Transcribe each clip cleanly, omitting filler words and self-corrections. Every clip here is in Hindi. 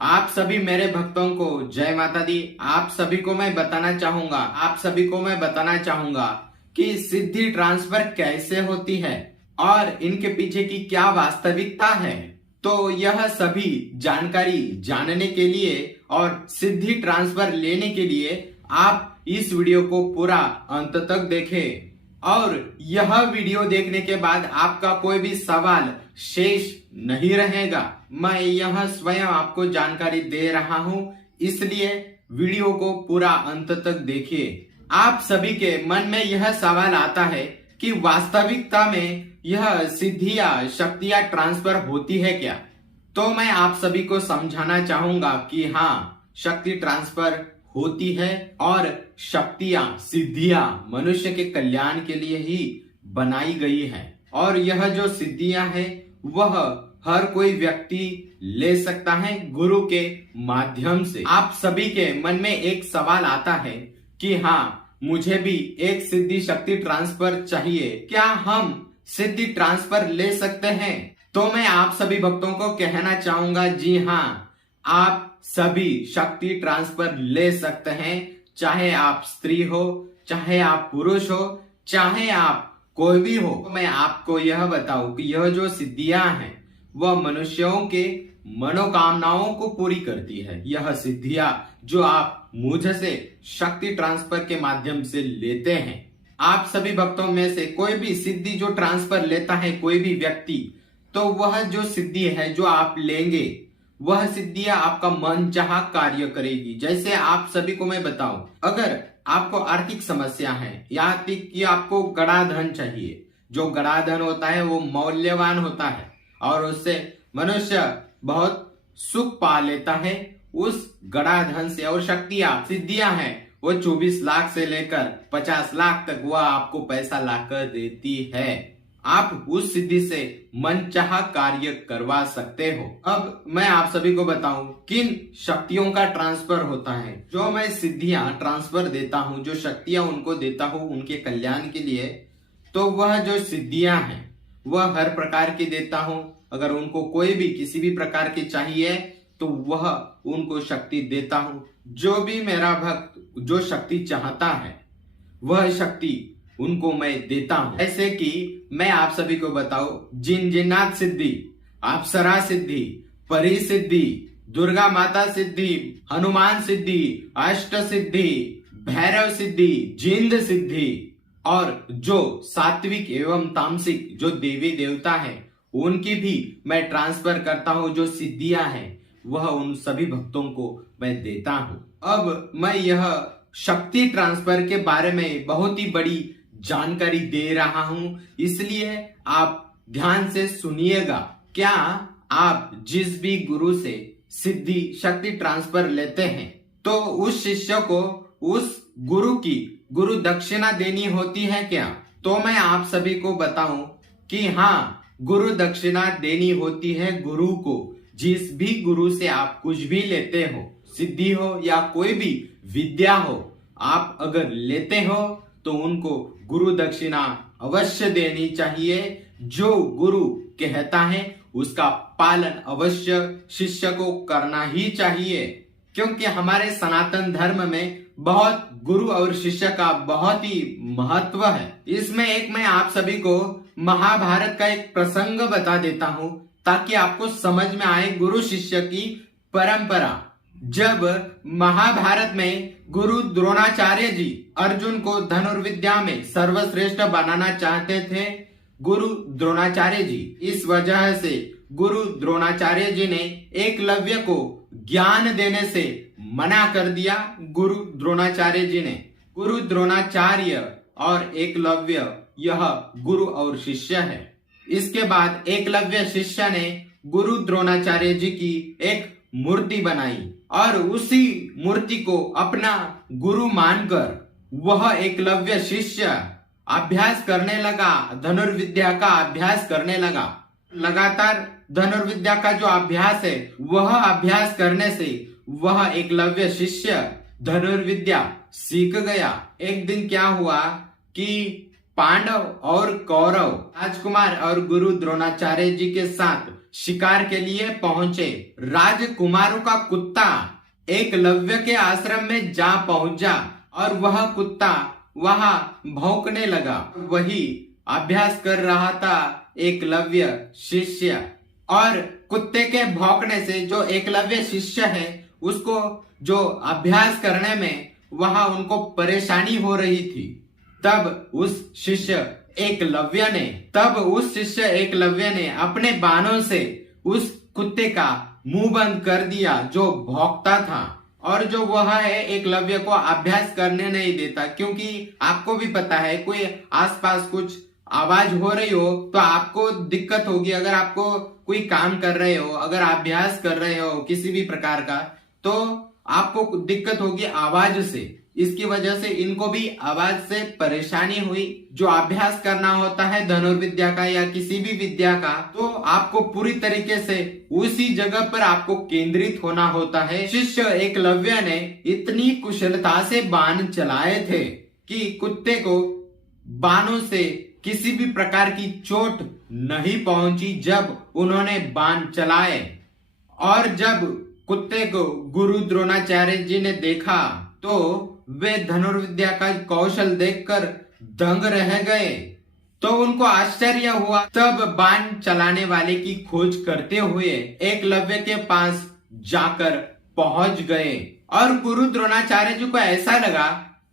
आप सभी मेरे भक्तों को जय माता दी। आप सभी को मैं बताना चाहूंगा कि सिद्धि ट्रांसफर कैसे होती है और इनके पीछे की क्या वास्तविकता है। तो यह सभी जानकारी जानने के लिए और सिद्धि ट्रांसफर लेने के लिए आप इस वीडियो को पूरा अंत तक देखें और यह वीडियो देखने के बाद आपका कोई भी सवाल शेष नहीं रहेगा। मैं यह स्वयं आपको जानकारी दे रहा हूं, इसलिए वीडियो को पूरा अंत तक देखिए। आप सभी के मन में यह सवाल आता है कि वास्तविकता में यह सिद्धियां शक्तियां ट्रांसफर होती है क्या? तो मैं आप सभी को समझाना चाहूंगा कि हाँ, शक्ति ट्रांसफर होती है और शक्तियां सिद्धियां मनुष्य के कल्याण के लिए ही बनाई गई है और यह जो सिद्धियां है वह हर कोई व्यक्ति ले सकता है गुरु के माध्यम से। आप सभी के मन में एक सवाल आता है कि हाँ, मुझे भी एक सिद्धि शक्ति ट्रांसफर चाहिए, क्या हम सिद्धि ट्रांसफर ले सकते हैं? तो मैं आप सभी भक्तों को कहना चाहूंगा, जी हाँ, आप सभी शक्ति ट्रांसफर ले सकते हैं। चाहे आप स्त्री हो, चाहे आप पुरुष हो, चाहे आप कोई भी हो। मैं आपको यह बताऊं कि यह जो सिद्धियां हैं वह मनुष्यों के मनोकामनाओं को पूरी करती है। यह सिद्धियां जो आप मुझसे शक्ति ट्रांसफर के माध्यम से लेते हैं, आप सभी भक्तों में से कोई भी सिद्धि जो ट्रांसफर लेता है कोई भी व्यक्ति, तो वह जो सिद्धि है जो आप लेंगे वह सिद्धियां आपका मनचाहा कार्य करेगी। जैसे आप सभी को मैं बताऊं, अगर आपको आर्थिक समस्या है या कि आपको गड़ा धन चाहिए, जो गड़ा धन होता है वो मौल्यवान होता है और उससे मनुष्य बहुत सुख पा लेता है, उस गड़ा धन से। और शक्तियां सिद्धियां हैं वो 24 लाख से लेकर 50 लाख तक वह आपको पैसा लाकर देती है। आप उस सिद्धि से मनचाहा कार्य करवा सकते हो। अब मैं आप सभी को बताऊं किन शक्तियों का ट्रांसफर होता है। जो मैं सिद्धियां ट्रांसफर देता हूं, जो शक्तियां उनको देता हूं उनके कल्याण के लिए, तो वह जो सिद्धियां हैं वह हर प्रकार की देता हूं। अगर उनको कोई भी किसी भी प्रकार की चाहिए तो वह उनको शक्ति देता हूं। जो भी मेरा भक्त जो शक्ति चाहता है वह शक्ति उनको मैं देता हूं। ऐसे कि मैं आप सभी को बताऊं, जिन्नात सिद्धि, अप्सरा सिद्धि, परी सिद्धि, दुर्गा माता सिद्धि, हनुमान सिद्धि, अष्ट सिद्धि, भैरव सिद्धि, जिंद सिद्धि और जो सात्विक एवं तामसिक जो देवी देवता है उनकी भी मैं ट्रांसफर करता हूं। जो सिद्धियां हैं वह उन सभी भक्तों को मैं देता हूं। अब मैं यह शक्ति ट्रांसफर के बारे में बहुत ही बड़ी जानकारी दे रहा हूं, इसलिए आप ध्यान से सुनिएगा। क्या आप जिस भी गुरु से सिद्धि शक्ति ट्रांसफर लेते हैं तो उस शिष्य को उस गुरु की गुरु दक्षिणा देनी होती है क्या? तो मैं आप सभी को बताऊं कि हाँ, गुरु दक्षिणा देनी होती है गुरु को। जिस भी गुरु से आप कुछ भी लेते हो, सिद्धि हो या कोई भी विद्या हो, आप अगर लेते हो तो उनको गुरु दक्षिणा अवश्य देनी चाहिए। जो गुरु कहता है उसका पालन अवश्य शिष्य को करना ही चाहिए, क्योंकि हमारे सनातन धर्म में बहुत गुरु और शिष्य का बहुत ही महत्व है। इसमें एक मैं आप सभी को महाभारत का एक प्रसंग बता देता हूं ताकि आपको समझ में आए गुरु शिष्य की परंपरा। जब महाभारत में गुरु द्रोणाचार्य जी अर्जुन को धनुर्विद्या में सर्वश्रेष्ठ बनाना चाहते थे, गुरु द्रोणाचार्य जी, इस वजह से गुरु द्रोणाचार्य जी ने एकलव्य को ज्ञान देने से मना कर दिया। गुरु द्रोणाचार्य जी ने, गुरु द्रोणाचार्य और एकलव्य यह गुरु और शिष्य है। इसके बाद एकलव्य शिष्य ने गुरु द्रोणाचार्य जी की एक मूर्ति बनाई और उसी मूर्ति को अपना गुरु मानकर वह एकलव्य शिष्य अभ्यास करने लगा, धनुर्विद्या का अभ्यास करने लगा। लगातार धनुर्विद्या का जो अभ्यास है वह अभ्यास करने से वह एकलव्य शिष्य धनुर्विद्या सीख गया। एक दिन क्या हुआ कि पांडव और कौरव राजकुमार और गुरु द्रोणाचार्य जी के साथ शिकार के लिए पहुंचे। राजकुमारों का कुत्ता एकलव्य के आश्रम में जा पहुंचा और वह कुत्ता वहां भौंकने लगा। वही अभ्यास कर रहा था एकलव्य शिष्य, और कुत्ते के भौंकने से जो एकलव्य शिष्य है उसको जो अभ्यास करने में वहां उनको परेशानी हो रही थी। तब उस शिष्य एकलव्य ने अपने बाणों से उस कुत्ते का मुंह बंद कर दिया जो भौंकता था, और जो वह है एकलव्य को अभ्यास करने नहीं देता। क्योंकि आपको भी पता है कोई आसपास कुछ आवाज हो रही हो तो आपको दिक्कत होगी। अगर आपको कोई काम कर रहे हो, अगर अभ्यास कर रहे हो किसी भी प्रकार का, तो आपको दिक्कत होगी आवाज से। इसकी वजह से इनको भी आवाज से परेशानी हुई। जो अभ्यास करना होता है धनुर्विद्या का या किसी भी विद्या का, तो आपको पूरी तरीके से उसी जगह पर आपको केंद्रित होना होता है। शिष्य एकलव्य ने इतनी कुशलता से बाण चलाए थे कि कुत्ते को बाणों से किसी भी प्रकार की चोट नहीं पहुंची जब उन्होंने बाण चलाए। और जब कुत्ते को गुरु द्रोणाचार्य जी ने देखा तो वे धनुर्विद्या का कौशल देखकर दंग रह गए। तो उनको आश्चर्य हुआ। तब बाण चलाने वाले की खोज करते हुए एकलव्य के पास जाकर पहुंच गए, और गुरु द्रोणाचार्य जी को ऐसा लगा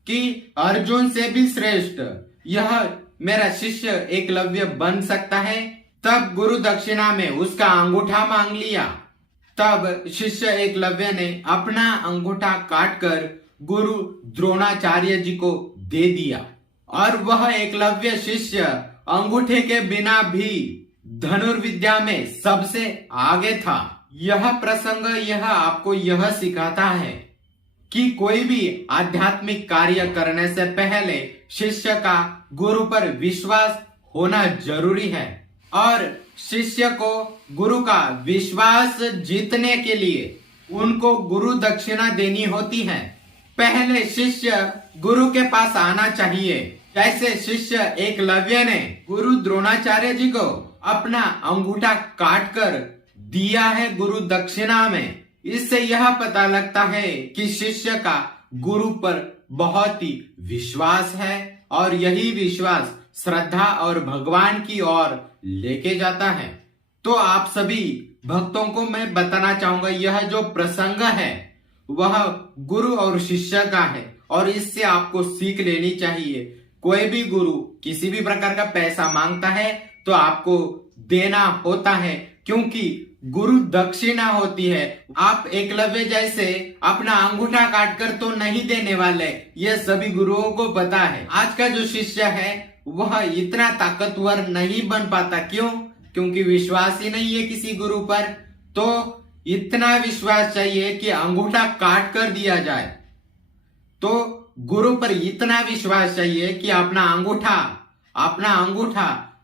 कि अर्जुन से भी श्रेष्ठ यह मेरा शिष्य एकलव्य बन सकता है। तब गुरु दक्षिणा में उसका अंगूठा मांग लिया। तब शिष्य एकलव्य ने अपना अंगूठा काटकर गुरु द्रोणाचार्य जी को दे दिया, और वह एकलव्य शिष्य अंगूठे के बिना भी धनुर्विद्या में सबसे आगे था। यह प्रसंग यह आपको यह सिखाता है कि कोई भी आध्यात्मिक कार्य करने से पहले शिष्य का गुरु पर विश्वास होना जरूरी है, और शिष्य को गुरु का विश्वास जीतने के लिए उनको गुरु दक्षिणा देनी होती है। पहले शिष्य गुरु के पास आना चाहिए। जैसे शिष्य एकलव्य ने गुरु द्रोणाचार्य जी को अपना अंगूठा काटकर दिया है गुरु दक्षिणा में, इससे यह पता लगता है कि शिष्य का गुरु पर बहुत ही विश्वास है, और यही विश्वास श्रद्धा और भगवान की ओर लेके जाता है। तो आप सभी भक्तों को मैं बताना चाहूंगा, यह जो प्रसंग है वह गुरु और शिष्य का है, और इससे आपको सीख लेनी चाहिए। कोई भी गुरु किसी भी प्रकार का पैसा मांगता है तो आपको देना होता है, क्योंकि गुरु दक्षिणा होती है। आप एकलव्य जैसे अपना अंगूठा काटकर तो नहीं देने वाले, ये सभी गुरुओं को पता है। आज का जो शिष्य है वह इतना ताकतवर नहीं बन पाता। क्यों? क्योंकि विश्वास ही नहीं है किसी गुरु पर। तो इतना विश्वास चाहिए कि अंगूठा काट कर दिया जाए। तो गुरु पर इतना विश्वास चाहिए कि अपना अंगूठा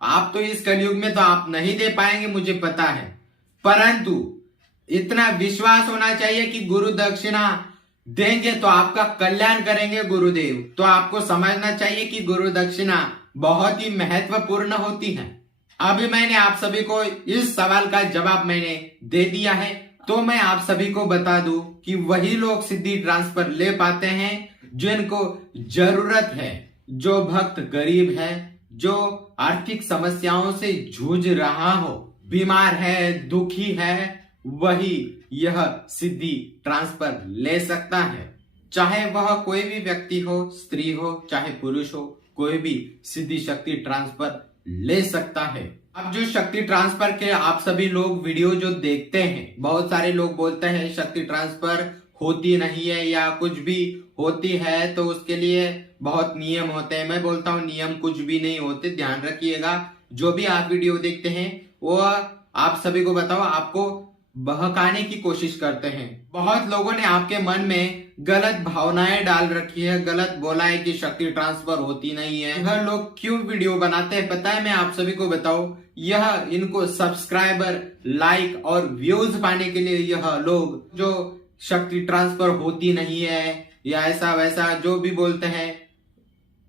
आप तो इस कलयुग में तो आप नहीं दे पाएंगे, मुझे पता है, परंतु इतना विश्वास होना चाहिए कि गुरु दक्षिणा देंगे तो आपका कल्याण करेंगे गुरुदेव। तो आपको समझना चाहिए कि गुरु दक्षिणा बहुत ही महत्वपूर्ण होती है। अभी मैंने आप सभी को इस सवाल का जवाब मैंने दे दिया है, तो मैं आप सभी को बता दूं कि वही लोग सिद्धि ट्रांसफर ले पाते हैं जिनको जरूरत है। जो भक्त गरीब है, जो आर्थिक समस्याओं से जूझ रहा हो, बीमार है, दुखी है, वही यह सिद्धि ट्रांसफर ले सकता है। चाहे वह कोई भी व्यक्ति हो, स्त्री हो चाहे पुरुष हो, कोई भी सिद्धि शक्ति ट्रांसफर ले सकता है। अब जो शक्ति ट्रांसफर के आप सभी लोग वीडियो जो देखते हैं, बहुत सारे लोग बोलते हैं शक्ति ट्रांसफर होती नहीं है, या कुछ भी होती है तो उसके लिए बहुत नियम होते हैं। मैं बोलता हूँ नियम कुछ भी नहीं होते, ध्यान रखिएगा। जो भी आप वीडियो देखते हैं वो आप सभी को बताओ, आपको बहकाने की कोशिश करते हैं। बहुत लोगों ने आपके मन में गलत भावनाएं डाल रखी है, गलत बोला है कि शक्ति ट्रांसफर होती नहीं है। यह लोग क्यों वीडियो बनाते हैं पता है? मैं आप सभी को बताऊं, यह इनको सब्सक्राइबर, लाइक और व्यूज पाने के लिए यह लोग जो शक्ति ट्रांसफर होती नहीं है या ऐसा वैसा जो भी बोलते हैं,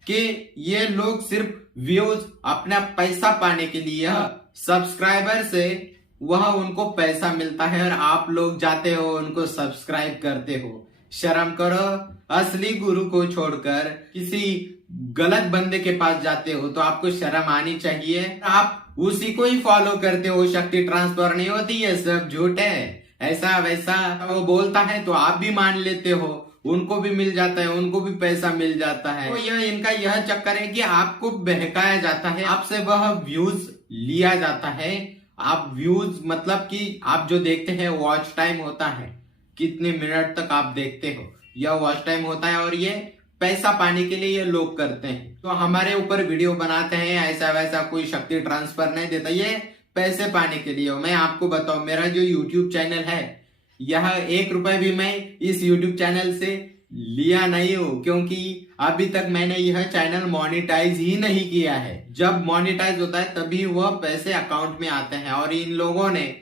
कि ये लोग सिर्फ व्यूज, अपना पैसा पाने के लिए सब्सक्राइबर से वह उनको पैसा मिलता है और आप लोग जाते हो उनको सब्सक्राइब करते हो। शर्म करो। असली गुरु को छोड़कर किसी गलत बंदे के पास जाते हो तो आपको शर्म आनी चाहिए। आप उसी को ही फॉलो करते हो। शक्ति ट्रांसफर नहीं होती है, सब झूठ है, ऐसा वैसा वो बोलता है तो आप भी मान लेते हो। उनको भी मिल जाता है, उनको भी पैसा मिल जाता है। तो इनका यह चक्कर है कि आपको बहकाया जाता है, आपसे वह व्यूज लिया जाता है। आप व्यूज मतलब कि आप जो देखते हैं वॉच टाइम होता है, कितने मिनट तक आप देखते हो, यह वॉच टाइम होता है। और ये पैसा पाने के लिए ये लोग करते हैं। तो हमारे ऊपर वीडियो बनाते हैं, ऐसा वैसा कोई शक्ति ट्रांसफर नहीं देता, ये पैसे पाने के लिए। मैं आपको बताऊं, मेरा जो यूट्यूब चैनल है, यह 1 रुपए भी मैं इस यूट्यूब चैनल से लिया नहीं हूं, क्योंकि अभी तक मैंने यह चैनल मोनेटाइज ही नहीं किया है। जब मोनेटाइज होता है तभी वह पैसे अकाउंट में आते हैं। और इन लोगों ने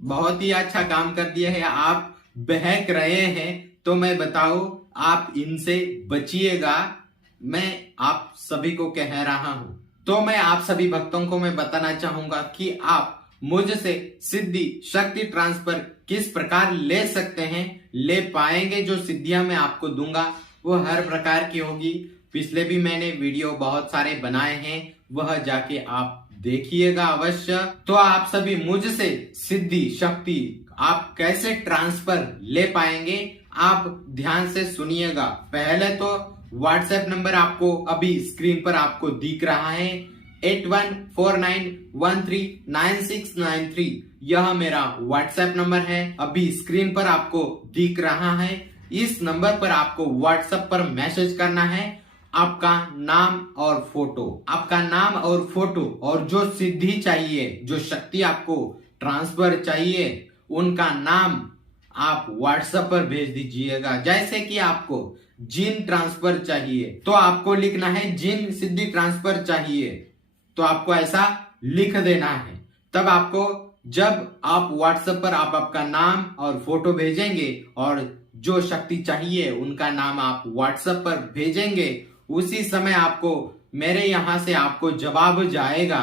बहुत ही अच्छा काम कर दिया है। आप बहक रहे हैं तो मैं बताऊं, आप इनसे बचिएगा, मैं आप सभी को कह रहा हूं। तो मैं आप सभी भक्तों को मैं बताना चाहूंगा कि आप मुझसे सिद्धि शक्ति ट्रांसफर किस प्रकार ले सकते हैं, ले पाएंगे। जो सिद्धियां मैं आपको दूंगा वो हर प्रकार की होगी। पिछले भी मैंने वीडियो बहुत सारे बनाए हैं, वह जाके आप देखिएगा अवश्य। तो आप सभी मुझसे सिद्धि शक्ति आप कैसे ट्रांसफर ले पाएंगे, आप ध्यान से सुनिएगा। पहले तो व्हाट्सएप नंबर आपको अभी स्क्रीन पर आपको दिख रहा है, 8149139693। यह मेरा व्हाट्सएप नंबर है, अभी स्क्रीन पर आपको दिख रहा है। इस नंबर पर आपको व्हाट्सएप पर मैसेज करना है, आपका नाम और फोटो, आपका नाम और फोटो, और जो सिद्धि चाहिए, जो शक्ति आपको ट्रांसफर चाहिए, उनका नाम आप व्हाट्सएप पर भेज दीजिएगा। जैसे कि आपको जिन ट्रांसफर चाहिए तो आपको लिखना है जिन सिद्धि ट्रांसफर चाहिए, तो आपको ऐसा लिख देना है। तब आपको जब आप व्हाट्सएप पर आप आपका नाम और फोटो भेजेंगे और जो शक्ति चाहिए उनका नाम आप व्हाट्सएप पर भेजेंगे, उसी समय आपको मेरे यहां से आपको जवाब जाएगा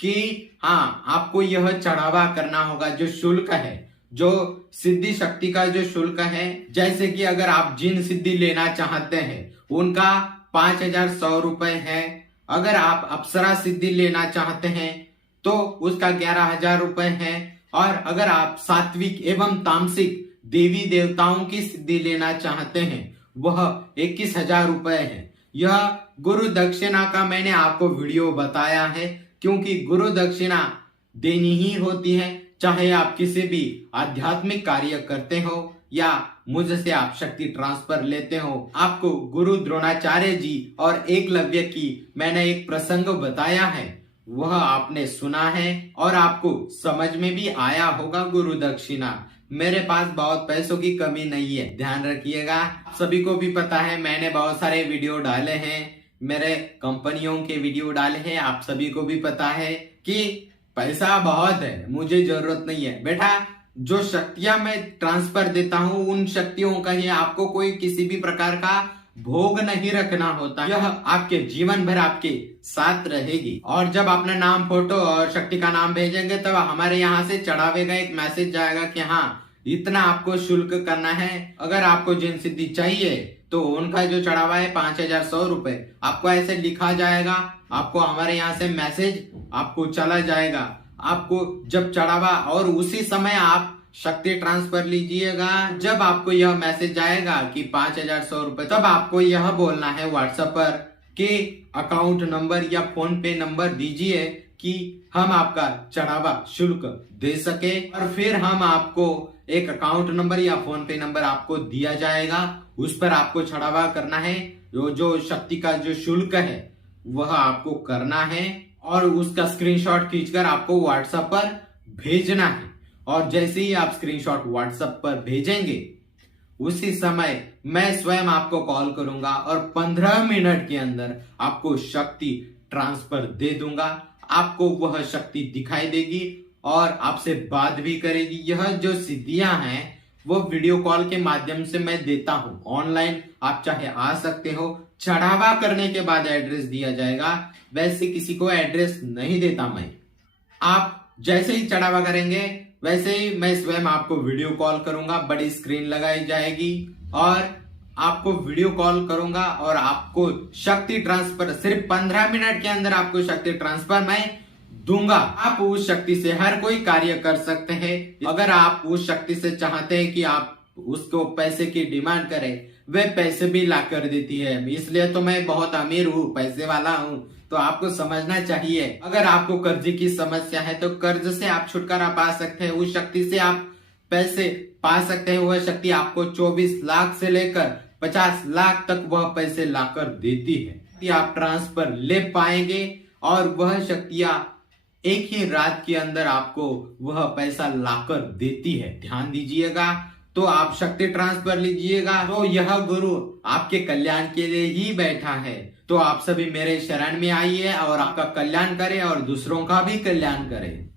कि हाँ, आपको यह चढ़ावा करना होगा। जो शुल्क है, जो सिद्धि शक्ति का जो शुल्क है, जैसे कि अगर आप जिन सिद्धि लेना चाहते हैं उनका 5100 रुपए है। अगर आप अप्सरा सिद्धि लेना चाहते हैं तो उसका 11,000 रुपए है। और अगर आप सात्विक एवं तामसिक देवी देवताओं की सिद्धि लेना चाहते हैं वह 21,000 रुपए है। यह गुरु दक्षिणा का मैंने आपको वीडियो बताया है, क्योंकि गुरु दक्षिणा देनी ही होती है, चाहे आप किसी भी आध्यात्मिक कार्य करते हो या मुझसे आप शक्ति ट्रांसफर लेते हो। आपको गुरु द्रोणाचार्य जी और एकलव्य की मैंने एक प्रसंग बताया है, वह आपने सुना है और आपको समझ में भी आया होगा। गुरु दक्षिणा, मेरे पास बहुत पैसों की कमी नहीं है, ध्यान रखिएगा। सभी को भी पता है, मैंने बहुत सारे वीडियो डाले हैं, मेरे कंपनियों के वीडियो डाले हैं। आप सभी को भी पता है कि पैसा बहुत है, मुझे जरूरत नहीं है। बेटा, जो शक्तियां मैं ट्रांसफर देता हूं उन शक्तियों का ही आपको कोई किसी भी प्रकार का भोग नहीं रखना होता, यह आपके जीवन भर आपके साथ रहेगी। और जब अपना नाम, फोटो और शक्ति का नाम भेजेंगे तब हमारे यहाँ से चढ़ावे का एक मैसेज जाएगा कि हाँ, इतना आपको शुल्क करना है। अगर आपको जिन सिद्धि चाहिए तो उनका जो चढ़ावा है 5100 रुपए, आपको ऐसे लिखा जाएगा। आपको हमारे यहाँ से मैसेज आपको चला जाएगा, आपको जब चढ़ावा, और उसी समय आप शक्ति ट्रांसफर लीजिएगा। जब आपको यह मैसेज आएगा कि 5100 रुपए, तब आपको यह बोलना है व्हाट्सएप पर कि अकाउंट नंबर या फोन पे नंबर दीजिए कि हम आपका चढ़ावा शुल्क दे सके। और फिर हम आपको एक अकाउंट नंबर या फोन पे नंबर आपको दिया जाएगा, उस पर आपको चढ़ावा करना है। जो शक्ति का जो शुल्क है वह आपको करना है और उसका स्क्रीनशॉट खींचकर आपको व्हाट्सएप पर भेजना है। और जैसे ही आप स्क्रीनशॉट व्हाट्सएप पर भेजेंगे उसी समय मैं स्वयं आपको कॉल करूंगा और 15 मिनट के अंदर आपको शक्ति ट्रांसफर दे दूंगा। आपको वह शक्ति दिखाई देगी और आपसे बात भी करेगी। यह जो सिद्धियां हैं वो वीडियो कॉल के माध्यम से मैं देता हूं, ऑनलाइन आप चाहे आ सकते हो। चढ़ावा करने के बाद एड्रेस दिया जाएगा, वैसे किसी को एड्रेस नहीं देता मैं। आप जैसे ही चढ़ावा करेंगे वैसे ही मैं स्वयं आपको वीडियो कॉल करूंगा, बड़ी स्क्रीन लगाई जाएगी और आपको वीडियो कॉल करूंगा और आपको शक्ति ट्रांसफर सिर्फ 15 मिनट के अंदर आपको शक्ति ट्रांसफर मैं दूंगा। आप उस शक्ति से हर कोई कार्य कर सकते हैं। अगर आप उस शक्ति से चाहते हैं कि आप उसको पैसे की डिमांड करें, वे पैसे भी ला कर देती है। इसलिए तो मैं बहुत अमीर हूँ, पैसे वाला हूँ। तो आपको समझना चाहिए, अगर आपको कर्ज की समस्या है तो कर्ज से आप छुटकारा पा सकते हैं, उस शक्ति से आप पैसे पा सकते हैं। वह शक्ति आपको 24 लाख से लेकर 50 लाख तक वह पैसे लाकर देती है। आप ट्रांसफर ले पाएंगे और वह शक्तियां एक ही रात के अंदर आपको वह पैसा लाकर देती है। ध्यान दीजिएगा। तो आप शक्ति ट्रांसफर लीजिएगा, तो यह गुरु आपके कल्याण के लिए ही बैठा है। तो आप सभी मेरे शरण में आइए और आपका कल्याण करें और दूसरों का भी कल्याण करें।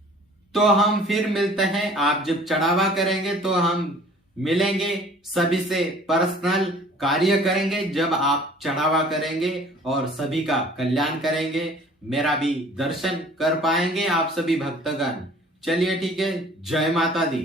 तो हम फिर मिलते हैं। आप जब चढ़ावा करेंगे तो हम मिलेंगे, सभी से पर्सनल कार्य करेंगे। जब आप चढ़ावा करेंगे और सभी का कल्याण करेंगे, मेरा भी दर्शन कर पाएंगे आप सभी भक्तगण। चलिए ठीक है, जय माता दी।